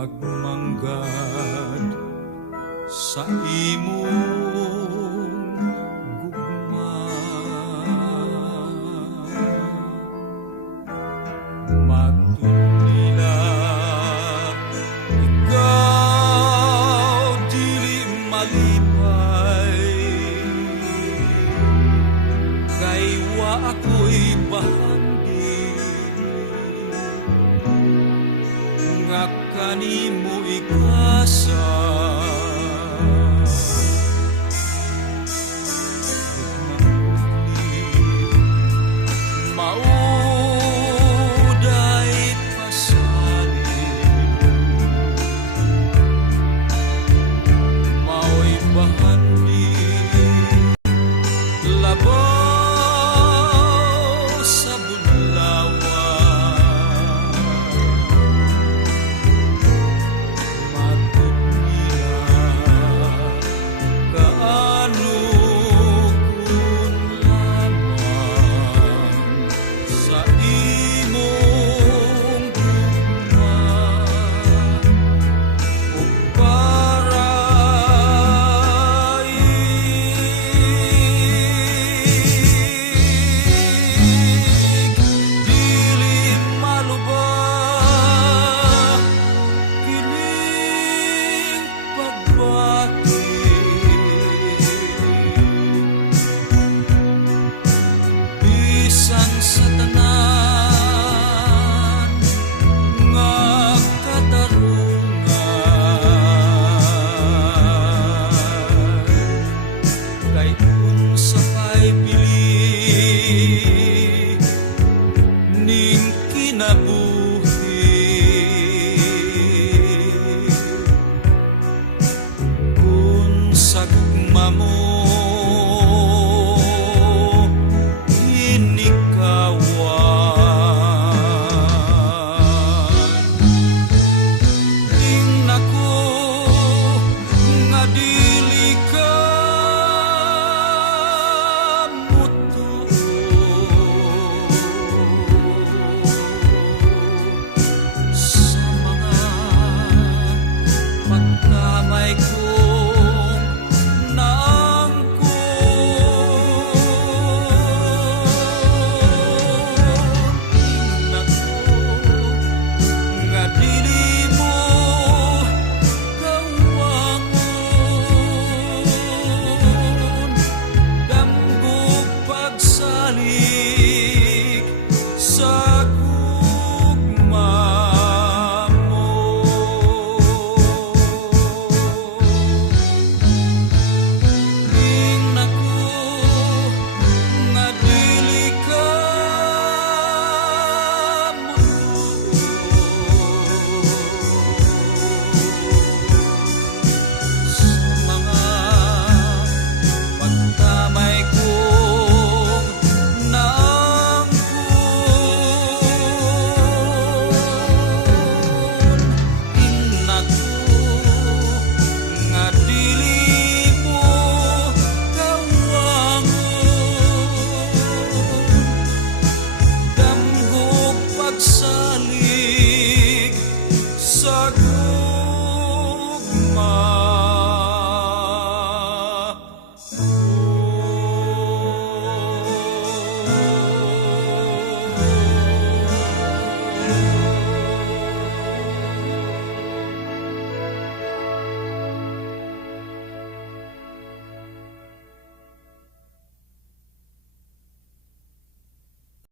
magmanggad sa imong gugma. Matud nila ikaw dili malipay, kay wa ako'y bahandi nga kanimo ikasa. Mauday pasanin, mao'y bahandi labaw sa budlawan. Matud nila kaano kun lamang sa imong gugma, ug paray dili malubha kining pagbati. Bisan sa tanan nga katarungan, kay unsa pa'y pili ning kinabuhi.